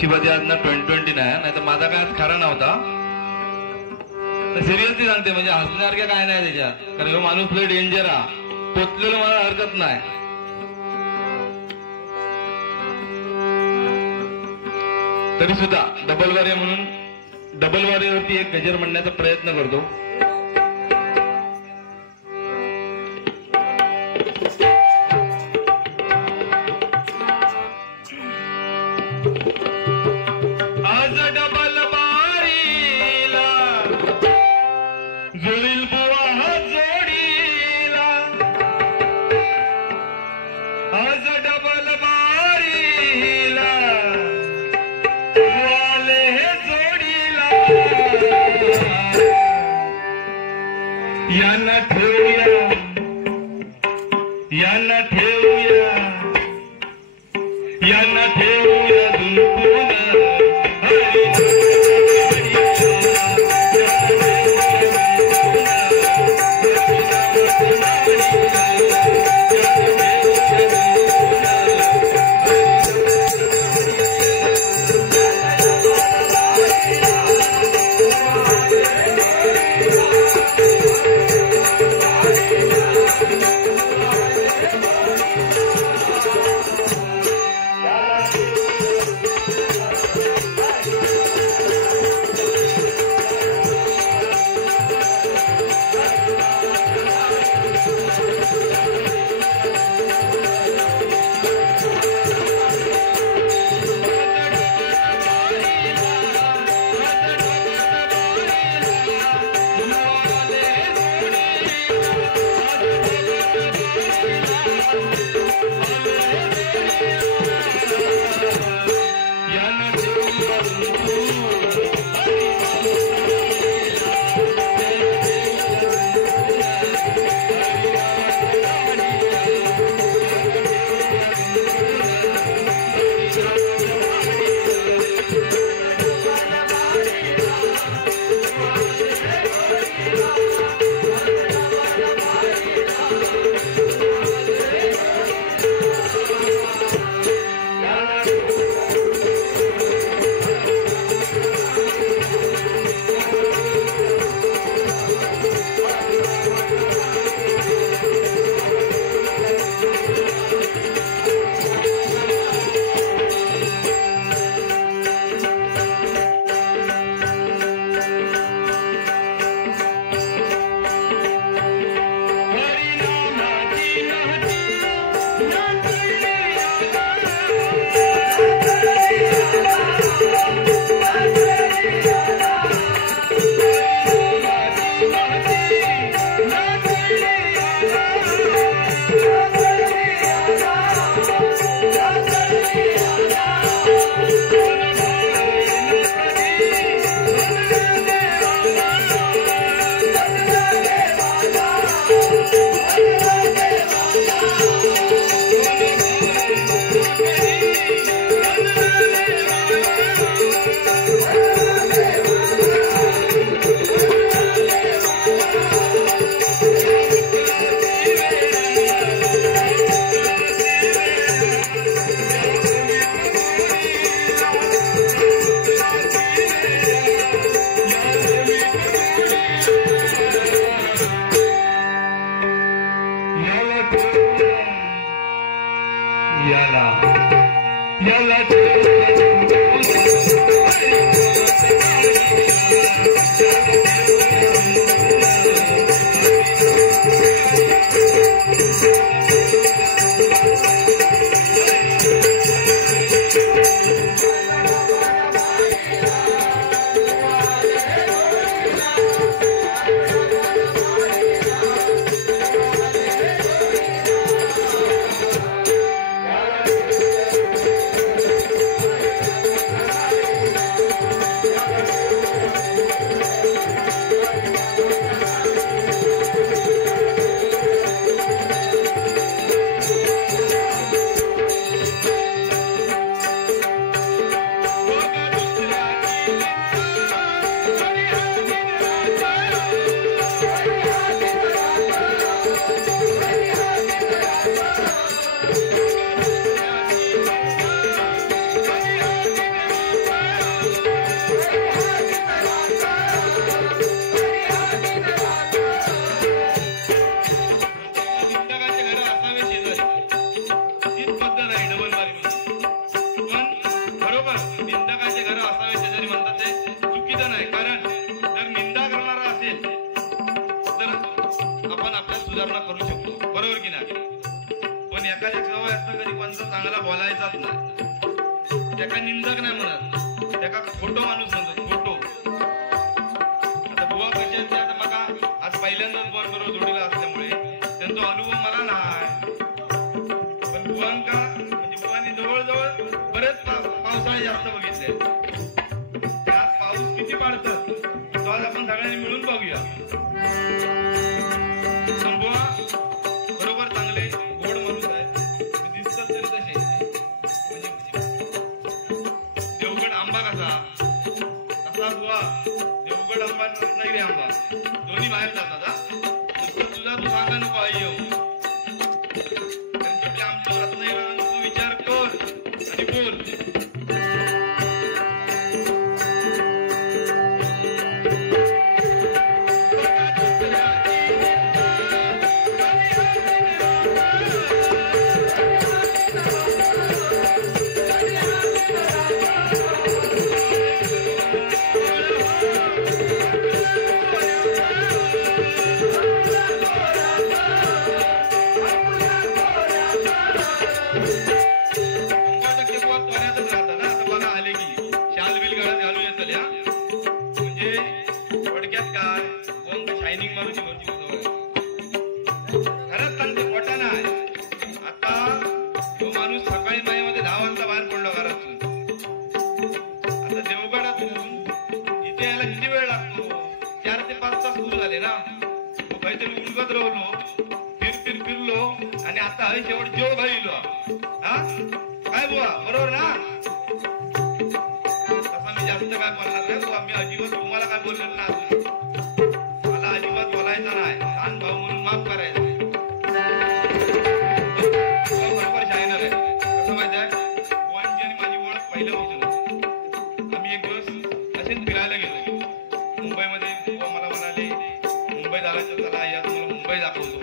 नशिबात आज ना 2020 नाही तर माझा काय आज खरा नव्हता. सिरियसली सांगते म्हणजे हसण्यासारखं काय नाही त्याच्यात, कारण हो माणूस लय डेंजर हा. पोचलेलं मला हरकत नाही. तरी सुद्धा डबल वारे म्हणून डबल वारेवरती एक गजर म्हणण्याचा प्रयत्न करतो. आज डबल बारीला जुळील बुवा जोडीला, आज डबल बारीला वाले जोडीला. यांना ठेवूया यांना ठेवूया यांना ठेवूया दुलपून. चुकीचं नाही, कारण जर निंदा करणारा असेल तर आपण आपल्यात सुधारणा करू शकतो, बरोबर की नाही? पण एखाद्या सवय असतं कधी कोणता चांगला बोलायचाच नाही, त्याका निंदक नाही म्हणत, त्याका खोटो माणूस म्हणतो, खोटो. आता बुवा कशी असते, आता बघा आज पहिल्यांदाच बरोबर जोडीला असल्यामुळे त्यांचा अनुभव मला नाही, पण बुवांका म्हणजे बुवांनी जवळजवळ बरेच पावसाळे जास्त बघितले. त्यात पाऊस किती पाडतं तो आज आपण सगळ्यांनी मिळून बघूया. बुवा बरोबर चांगले गोड माणूस आहे, दिसतात तरी तसे. म्हणजे देवगड आंबा कसा तसा बुवा देवगड आंबा रत्नागिरी आंबा दोन्ही बाहेर जातात. तुझा तू सांगा नको आई येऊ, शेवटी आमचं रत्नागिरी तू विचार कर आणि बोल. शेवट जेव भाईलो हा काय बुवा बरोबर ना. तसा मी जास्त काय बोलणार नाही बुवा, मी अजिबात तुम्हाला काय बोलणार नाही, मला अजिबात बोलायचं नाही, लहान भाऊ म्हणून माफ करायचं. बरोबर शायनर आहे. कसं माहिती आहे, बुवांची आणि माझी ओळख पहिल्यापासून. आम्ही एक दिवस असेच फिरायला गेलो मुंबईमध्ये. बुवा मला म्हणाले मुंबई जायचं, चला या तुम्हाला मुंबई दाखवतो.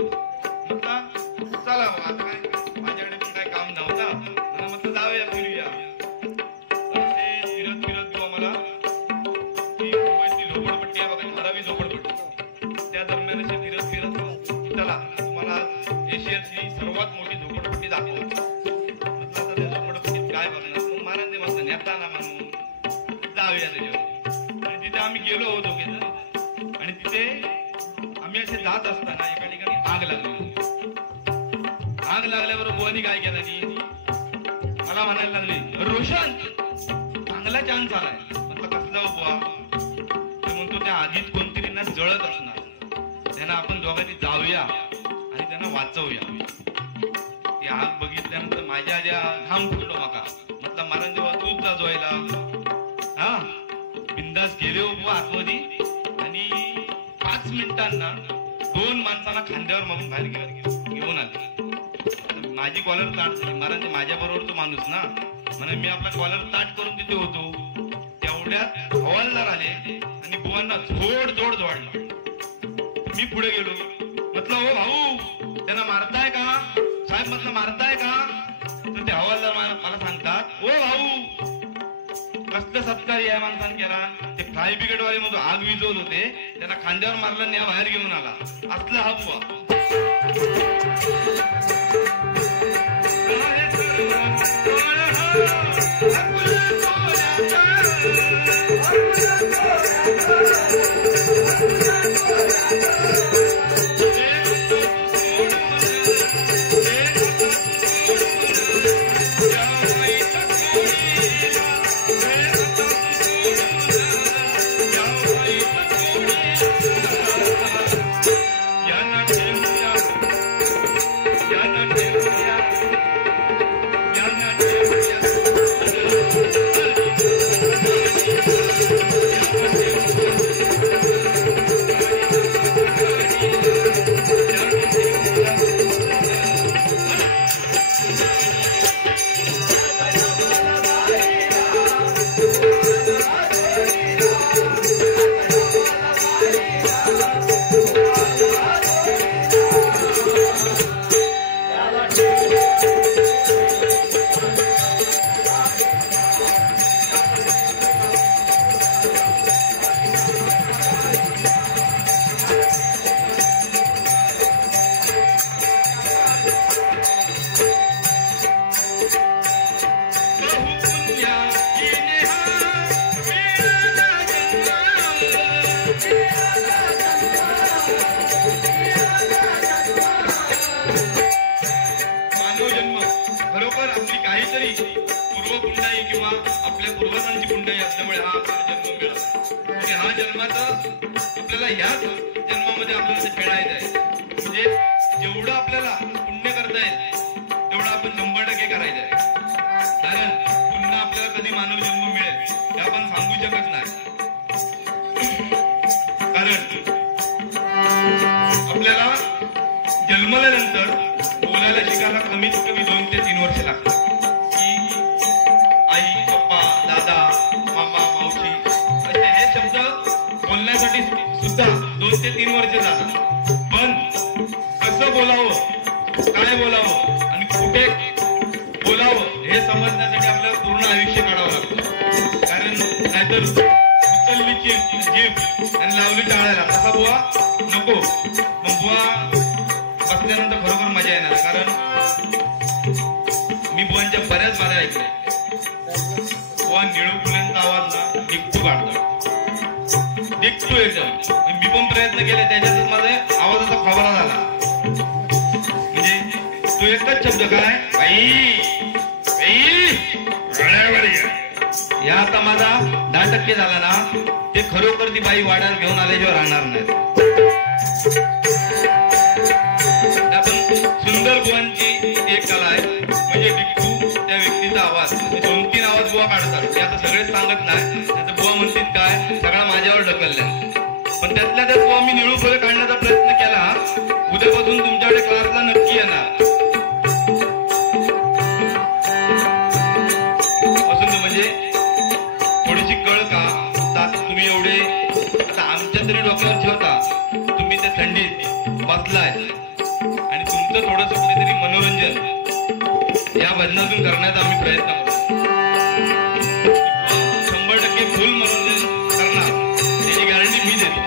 चला आता काय माझ्याकडे पण काय काम नव्हतं, म्हटलं जाऊया फिरूया. फिरत फिरत किंवा मला ती मुंबईची झोपडपट्टी आहे बघा, धारावी झोपडपट्टी, त्या दरम्यान असे फिरत फिरत चला तुम्हाला एशियाची सर्वात मोठी झोपडपट्टी दाखवतो. म्हटलं आता त्या झोपडपट्टीत काय बघणार, मग महाराज म्हटलं नेता ना म्हणून जाऊया त्याच्यावर. आणि तिथे आम्ही गेलो होतो दोघेजण, आणि तिथे आम्ही असे जात असताना एका ठिकाणी आग लागली. आग लागल्यावर बुवानी काय केलं, मला म्हणायला लागले रोशन चांगला चान्स आलाय. म्हटलं कसला बुवा? ते म्हणतो त्या आधीच कोणतरी ना जळत असणार, त्यांना आपण दोघांनी जाऊया आणि त्यांना वाचवूया. ती आग बघितल्यानंतर माझ्या आधी घाम फुटलो माका. म्हटलं महाराज जेव्हा तूच जा जोयला. हा बिंदास गेले हो बुवा आतमध्ये, आणि 5 मिनिटांना 2 माणसांना खांद्यावर मारून बाहेर घेऊन आले. माझी कॉलर ताट झाली. महाराज माझ्या बरोबर तो माणूस ना, म्हणे मी आपला कॉलर ताट करून तिथे होतो, तेवढ्यात हवालदार आले आणि बुवांना झोड जोडलं. मी पुढे गेलो. म्हटलं हो भाऊ त्यांना मारताय का साहेब? म्हटलं मारताय का? तर ते हवालदार मला सांगतात ओ भाऊ कसलं सत्कारी या माणसाने केला. ते फायर ब्रिगेड वाले मग आग विझवत होते, त्यांना खांद्यावर मारलं, न्या बाहेर घेऊन आला. असला हा बुवा. Yeah. काहीतरी पूर्वपुंडाई किंवा आपल्या पूर्वजांची पुंडाई असल्यामुळे हा आपल्याला जन्म मिळाला आणि हा जन्माचा आपल्याला ह्याच जन्मामध्ये आपल्याला ते फेडायचं आहे. म्हणजे जेवढं आपल्याला पुण्य करता येईल तेवढं आपण 100% करायचं आहे. कारण पुन्हा आपल्याला कधी मानव जन्म मिळेल हे आपण सांगू शकत नाही. कारण आपल्याला जन्मल्यानंतर बोलायला शिकायला कमीत कमी 2 ते 3 वर्ष लागतात. की आई, पप्पा, दादा, मामा, मावशी असे हे शब्द बोलण्यासाठी सुद्धा 2 ते 3 वर्ष जातात. पण कसं बोलावं, काय बोलावं आणि कुठे बोलावं हे समजण्यासाठी आपल्याला पूर्ण आयुष्य काढावं लागतं. कारण नाहीतर उचलली जीभ आणि लावली टाळायला तसा बुवा नको. मग बुवा बसल्यानंतर खरोखर मजा येणार. कारण मी बुवांच्या बऱ्याच बाऱ्या ऐकल्या. बुवा निळू फुल्यांचा आवाज ना दिकटू काढतो, दिकटू एकदम. मी पण प्रयत्न केले त्याच्यातच माझा आवाजाचा फवारा झाला. म्हणजे तो एकच शब्द काय या आता माझा 10% झाला ना ते खरोखर ती बाई वाड्यावर घेऊन आल्याशिवाय राहणार नाही. सुंदर बुवांची एक कला आहे म्हणजे डिक्टू त्या व्यक्तीचा आवाज. 2-3 आवाज बुवा काढतात ते आता सगळेच सांगत नाही. आता बुवा म्हणतात काय सगळा माझ्यावर ढकलल्या. पण त्यातल्या त्यात बुवा मी निळू फुले काढण्याचा प्रयत्न केला. उद्यापासून तुमच्याकडे क्लासला नक्की येणार. असं म्हणजे थोडीशी कळ का तुम्ही एवढे आता आमच्या तरी डोक्यावर ठेवता. तुम्ही त्या थंडीत बसलाय आणि तुमचं थोडंसं कुठेतरी मनोरंजन या भजनातून करण्याचा आम्ही प्रयत्न करतो. 100% फुल मनोरंजन करणार याची गॅरंटी मी देतो.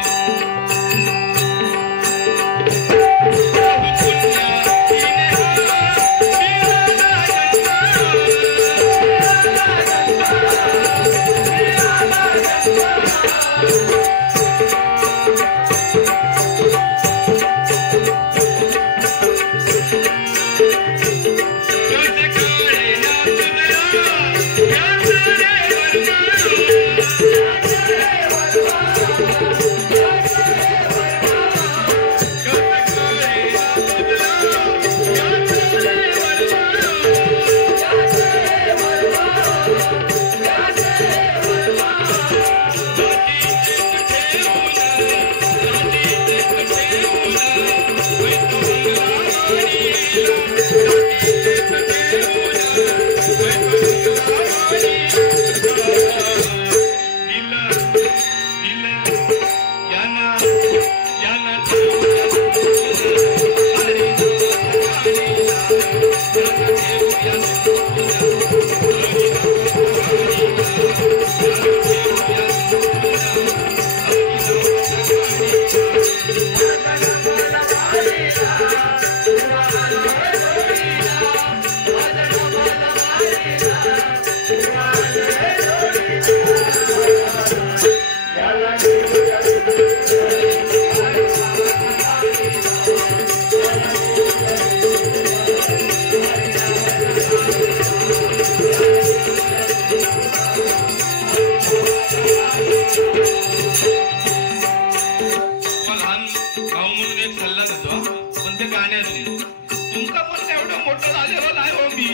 तुमका पण एवढं मोठं झालेलं नाही हो मी.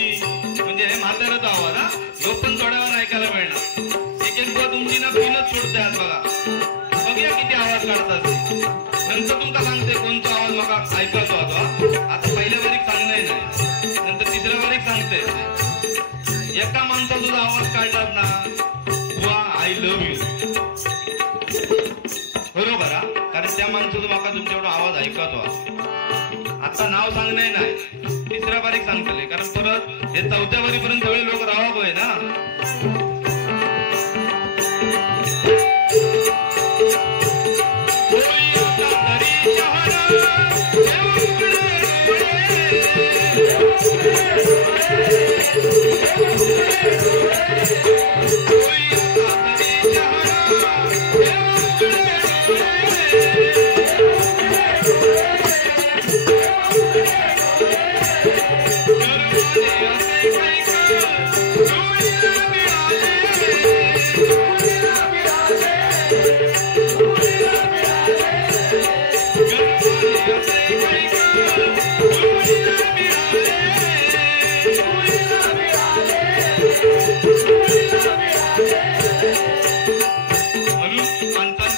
म्हणजे म्हाताऱ्याचा आवाज हा ह्यो पण थोड्या वेळा ऐकायला मिळणार. एक बुवा तुमची ना पिनच सुटते आज बघा. बघूया किती आवाज काढतात. नंतर तुमका सांगते कोणता आवाज मला ऐकायचा होता. आता पहिल्या बारीक सांगणार नाही, नंतर तिसऱ्या बारीक सांगते. एका माणसा तुझा आवाज काढतात ना बुवा आय लव्ह यू बरोबर हा. कारण त्या माणसाचा माका तुमच्याकडून आवाज ऐकतो. आता नाव सांगणे नाही, तिसऱ्या बारीक सांगतले. कारण परत हे 4थ्या बारीपर्यंत सगळे लोक राहावं ना.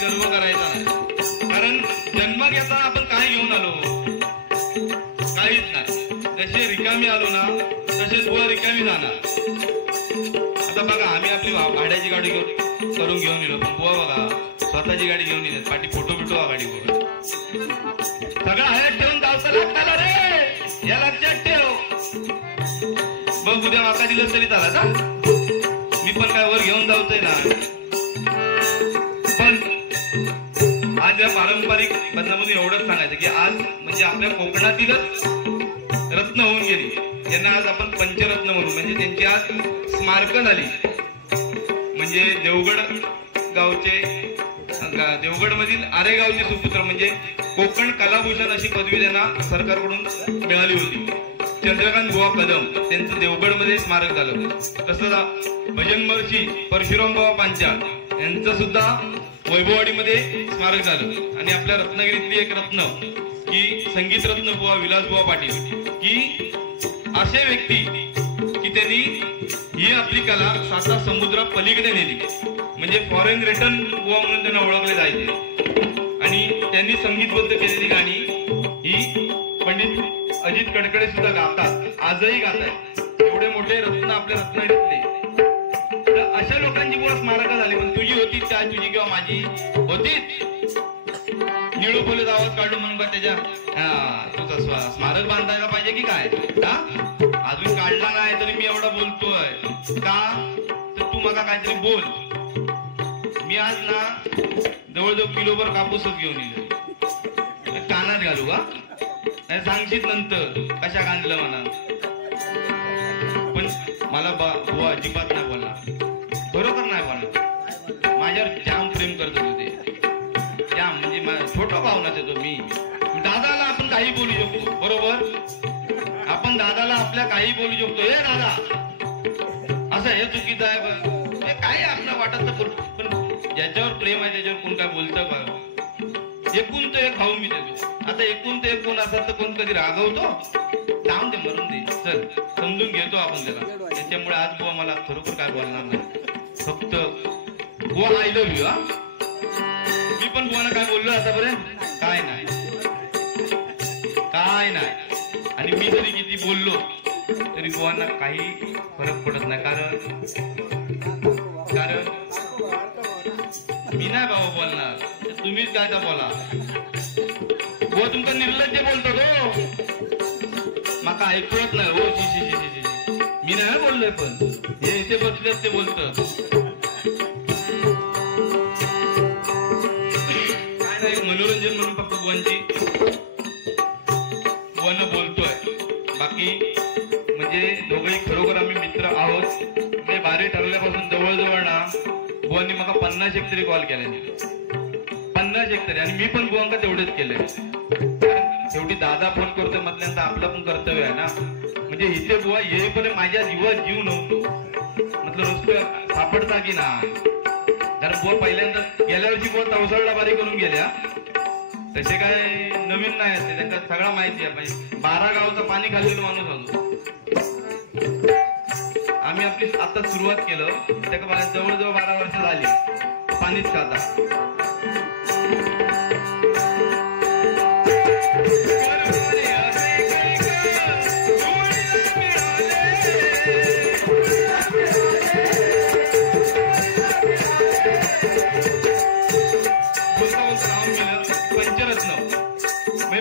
गर्व करायचा नाही, कारण जन्म घेताना आपण काय घेऊन आलो? काहीच नाही. जसे रिकामी आलो ना तसेच बुवा रिकामी जाणार. आता बघा आम्ही आपली भाड्याची गाडी करून घेऊन येलो, पण बुवा बघा स्वतःची गाडी घेऊन येतात, पाठी फोटो बिटो गाडीवर सगळं हयात ठेवून जावचं लागताला रे, या लक्षात ठेव. बघ उद्या माका दिलं तरी चालत हा, मी पण काय वर घेऊन जाऊचंय ना. पण आज या पारंपरिक बदनामधून एवढंच सांगायचं की आज म्हणजे आपल्या कोकणातीलच रत्न होऊन गेली, त्यांना आज आपण पंचरत्न म्हणू. म्हणजे त्यांची आज स्मारकं झाली. म्हणजे देवगड गावचे, देवगड मधील आरेगावचे सुपुत्र म्हणजे कोकण कलाभूषण अशी पदवी त्यांना सरकारकडून मिळाली होती. चंद्रकांत बुवा कदम त्यांचं देवगड मध्ये स्मारक झालं. तसंच भजन महर्षी परशुराम बुवा पांचाळ यांचं सुद्धा वैभववाडीमध्ये स्मारक झालं. आणि आपल्या रत्नागिरीतली एक रत्न की संगीत रत्न बुवा विलास बुवा पाटील, की असे व्यक्ती की त्यांनी ही आपली कला 7 समुद्रा पलीकडे नेली. म्हणजे फॉरेन रिटर्न बुवा म्हणून त्यांना ओळखले जायचे. आणि त्यांनी संगीतबद्ध केलेली गाणी ही पंडित अजित कडकडे सुद्धा गातात, आजही गातात. एवढे मोठे रत्न आपल्या रत्नागिरीतले. तर अशा लोकांची बुवा स्मारकं झाली. पण तुझी होती त्या तुझी किंवा माझी होती निळू बोलत आवाज काढलो म्हणून का त्याच्या तुझा स्मारक बांधायला पाहिजे की काय? का अजून काढला नाही तरी मी एवढा बोलतोय का? तर तू मला काहीतरी बोल. मी आज ना जवळजवळ किलोभर कापूसच घेऊन येलो, कानात घालू का? नाही सांगशील नंतर कशा आणलं म्हणा. पण मला बुवा अजिबात नाही बोलला, बरोबर नाही बोलला. माझ्यावर जाम प्रेम करत होते, जाम. म्हणजे छोटा भावनाच येतो मी. दादाला आपण काही बोलू शकतो, बरोबर? आपण दादाला आपल्या काही बोलू शकतो. हे दादा असं हे चुकीचं आहे, हे काय आपल्या वाटत. पण ज्याच्यावर प्रेम आहे त्याच्यावर कोण काय बोलतं का? एकूण तो एक भाऊ मी देतो. आता एकूण ते एक कोण असत तर कोण कधी रागवतो? जाऊन दे, मरून दे, चल समजून घेतो आपण त्याला. त्याच्यामुळे आज बुवा मला खरोखर काय बोलणार नाही, फक्त बुवा आय लव्ह यू. हा मी पण बुवाना काय बोललो आतापर्यंत? काय नाही, काय नाही. आणि मी जरी किती बोललो तरी बुवांना काही फरक पडत नाही. कारण मी नाही बाबा बोलणार, तुम्हीच काय तर बोला. बुवा तुमचा निर्लज्ज बोलतो तो, माका ऐकवत नाही. हो शी मी नाही बोललोय, पण हे इथे बसलेच ते बोलत. काय नाही, मनोरंजन म्हणून फक्त बुवानं बोलतोय. बाकी म्हणजे दोघंही खरोखर आम्ही मित्र आहोत. ते भारी ठरल्यापासून जवळजवळ ना बुवांनी मला 50 तरी कॉल केले, 50 तरी. आणि मी पण बुवांका तेवढेच केले. शेवटी दादा फोन करतोय म्हटल्यानंतर आपलं पण कर्तव्य आहे ना. म्हणजे इथे बुवा येईपर्यंत माझ्या जीवात जीव नव्हतो. म्हटलं रस्ते सापडता की ना. कारण बुवा पहिल्यांदा गेल्या वर्षी बुवा तवसाळला बारी करून गेल्या, तसे काय नवीन नाही असते, त्यांना सगळा माहिती आहे. 12 गावचं पाणी खाल्लेलं माणूस होतो. आम्ही आपली आता सुरुवात केलं, त्या जवळजवळ 12 वर्ष झाली पाणीच खाता.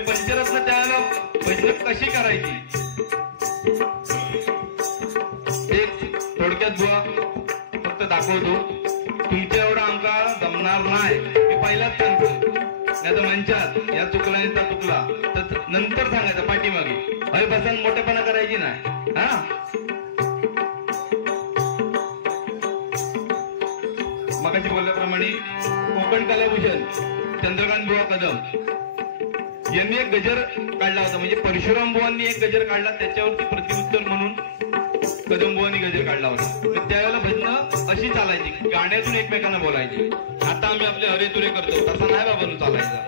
पंचरत्न त्याला भजन कशी करायची एक थोडक्यात बुवा फक्त दाखवतो. तुमच्या एवढा अंका जमणार नाही, मी पहिलाच सांगतो. नाही तर मंचात या चुकला आणि त्या चुकला तर नंतर सांगायचं पाठीमागे. भयपसन मोठेपणा करायची नाही. हा मगाशी बोलल्याप्रमाणे कोकण कलाभूषण चंद्रकांत बुवा कदम यांनी एक गजर काढला होता. म्हणजे परशुराम बुवांनी एक गजर काढला, त्याच्यावरती प्रतिउत्तर म्हणून कदम बुवांनी गजर काढला होता. तर त्यावेळेला भजनं अशी चालायची, गाण्यातून एकमेकांना बोलायची. आता आम्ही आपले हरेतुरे करतो तसा नाही बाबा चालायचा.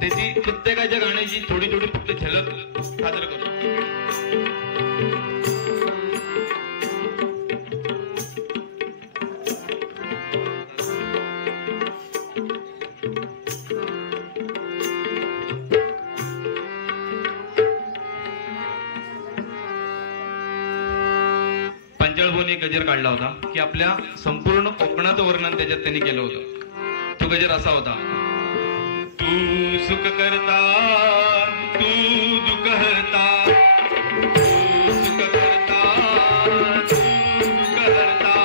त्याची प्रत्येकाच्या गाण्याची थोडी थोडी फक्त झलक सादर करतो. एक गजर काढला होता की आपल्या संपूर्ण कोकणाचं वर्णन त्याच्यात त्यांनी केलं होतं. तो गजर असा होता. तू सुख करता तू दुःख हरता, तू सुख करता तू दुःख हरता,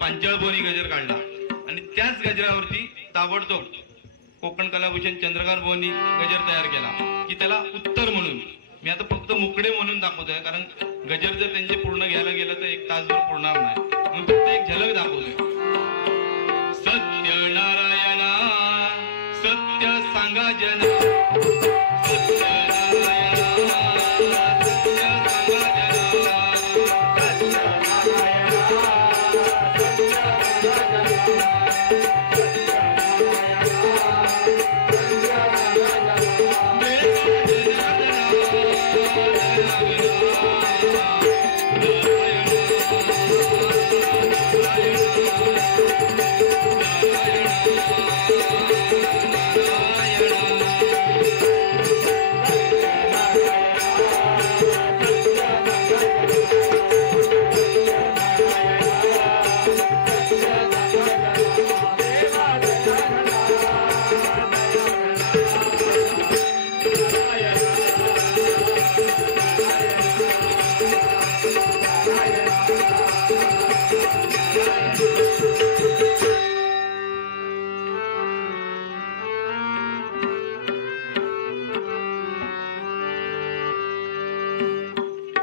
पांचाळभोवनी गजर काढला आणि त्याच गजरावरती ताबडतोब कोकण कलाभूषण चंद्रकांत भाऊंनी गजर तयार केला की त्याला उत्तर म्हणून. मी आता फक्त मुकडे म्हणून दाखवतोय कारण गजर जर त्यांचे पूर्ण घ्यायला गेलं तर एक तासभर पुरणार नाही, म्हणून फक्त एक झलक दाखवतोय. सत्य नारायणा सत्य सांगा जना, सत्य नारायणा सत्य सांगा जना,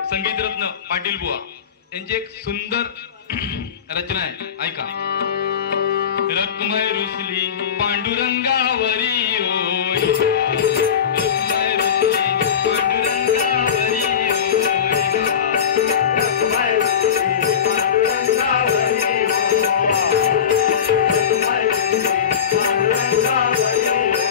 संगीतरत्न पाटील बुवा यांची एक सुंदर रचना आहे, ऐका. रखमय रुसली पांडुरंगावरी ओय, रखमय रुसली पांडुरंगावरी ओय, रखमय रुसली पांडुरंगावरी ओय, रखमय रुसली पांडुरंगावरी ओय.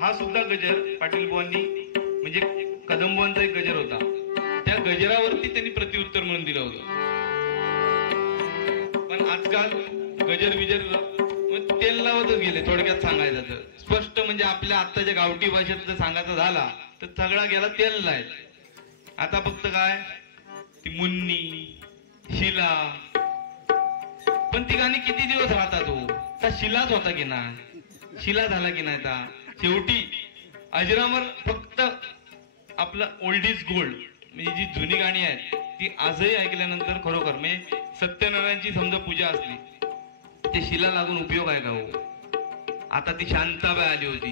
हा सुद्धा गजर पाटील बुवांनी म्हणजे कदमबुवांचा एक गजर होता, त्या गजरावरती त्यांनी प्रत्युत्तर म्हणून दिलं होतं. पण आजकाल गजर बिजर तेल लावतच गेले. थोडक्यात सांगायचं तर स्पष्ट म्हणजे आपल्या आत्ताच्या गावठी भाषेत जर सांगायचा झाला तर सगळा गेला तेल लाय. आता फक्त काय ती मुन्नी शिला, पण ती गाणी किती दिवस राहतात हो. त्या शिलाच होता की नाही, शिला झाला की नाही. ता शेवटी अजरामर फक्त आपलं ओल्ड इज गोल्ड म्हणजे जी जुनी गाणी आहेत ती आजही ऐकल्यानंतर खरोखर म्हणजे सत्यनारायणची समजा पूजा असली ते शिला लागून उपयोग आहे का हो. आता ती शांताबाई आली होती,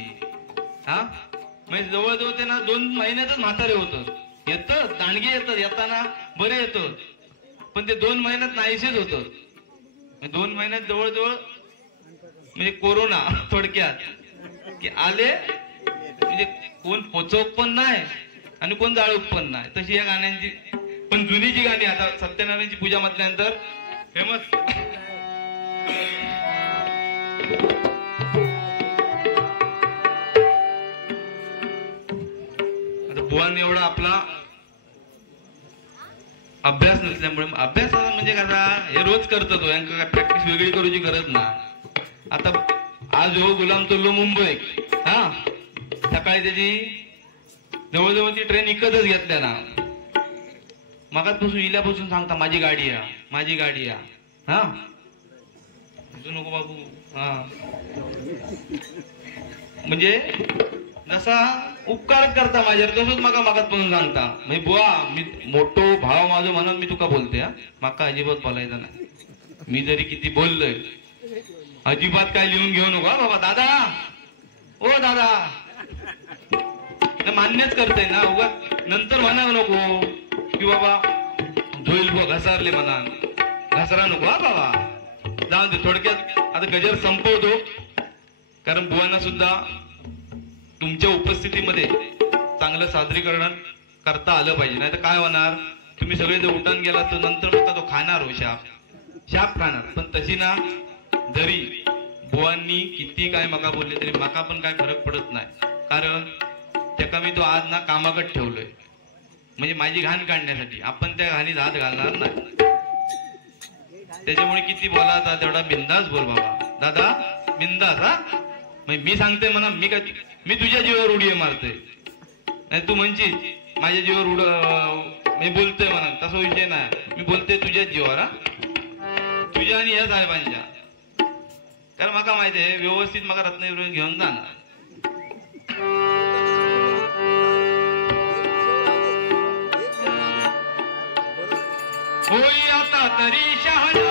हा म्हणजे जवळजवळ ते ना 2 महिन्यातच म्हातारे होतं. येतं दांडगे येतात, येताना बरे येतं, पण ते 2 महिन्यात नाहीसेच होतं. 2 महिन्यात जवळजवळ म्हणजे कोरोना थोडक्यात की आले म्हणजे कोण पोचवक पण नाही आणि कोण जाळूक पण नाही. तशी या गाण्यांची पण जुनी जी गाणी आता सत्यनारायणची पूजा म्हटल्यानंतर फेमस बुवांनी एवढा आपला अभ्यास नसल्यामुळे अभ्यास म्हणजे कसा हे रोज करतो तो यांना काय प्रॅक्टिस वेगळी करूची गरज ना. आता आज हो गुलाम चललो मुंबई हा सकाळी त्याची जवळजवळ ती ट्रेन इकतच घेतल्या ना. मगाचपासून इल्यापासून सांगता माझी गाडी आहे माझी गाडी आहे हा नको बाबू हा म्हणजे जसा उपकारच करता माझ्यावर तसंच माका मागातपासून सांगता. म्हणजे बुवा मी मोठो भाव माझं म्हणून मी तुका बोलते हा माका अजिबात बोलायचं नाही. मी जरी किती बोललोय अजिबात काय लिहून घेऊ नको बाबा. दादा ओ दादा मान्यच करताय ना उगा नंतर म्हणा नको की बाबा धोईल बुवा घसारले म्हणा घसरा नको हा बाबा. जाऊन दे थोडक्यात आता गजर संपवतो कारण बुवांना सुद्धा तुमच्या उपस्थितीमध्ये चांगलं सादरीकरण करता आलं पाहिजे. नाही तर काय होणार तुम्ही सगळे जर उठान गेला तर नंतर मग तो खाणार हो शाप खाणार. पण तशी ना जरी बुवांनी किती काय मका बोलले तरी मका पण काय फरक पडत नाही. कारण त्याका मी तो आज ना कामाकडे ठेवलोय म्हणजे माझी घाण काढण्यासाठी. आपण त्या घाणीत हात घालणार नाही. त्याच्यामुळे किती बोला तेवढा बिंदास बोल बाबा. दादा बिंदास हा मी सांगते म्हणा मी तुझ्या जीवावर उडी मारते नाही तू म्हणशील माझ्या जीवावर मी बोलतोय म्हणा तसा विषय नाही. मी बोलते तुझ्याच जीवावर हा तुझ्या आणि या साहेबांच्या. कारण माका माहिती आहे व्यवस्थित माका रत्नागिरी घेऊन जाणार. होई आता तरी शहाणा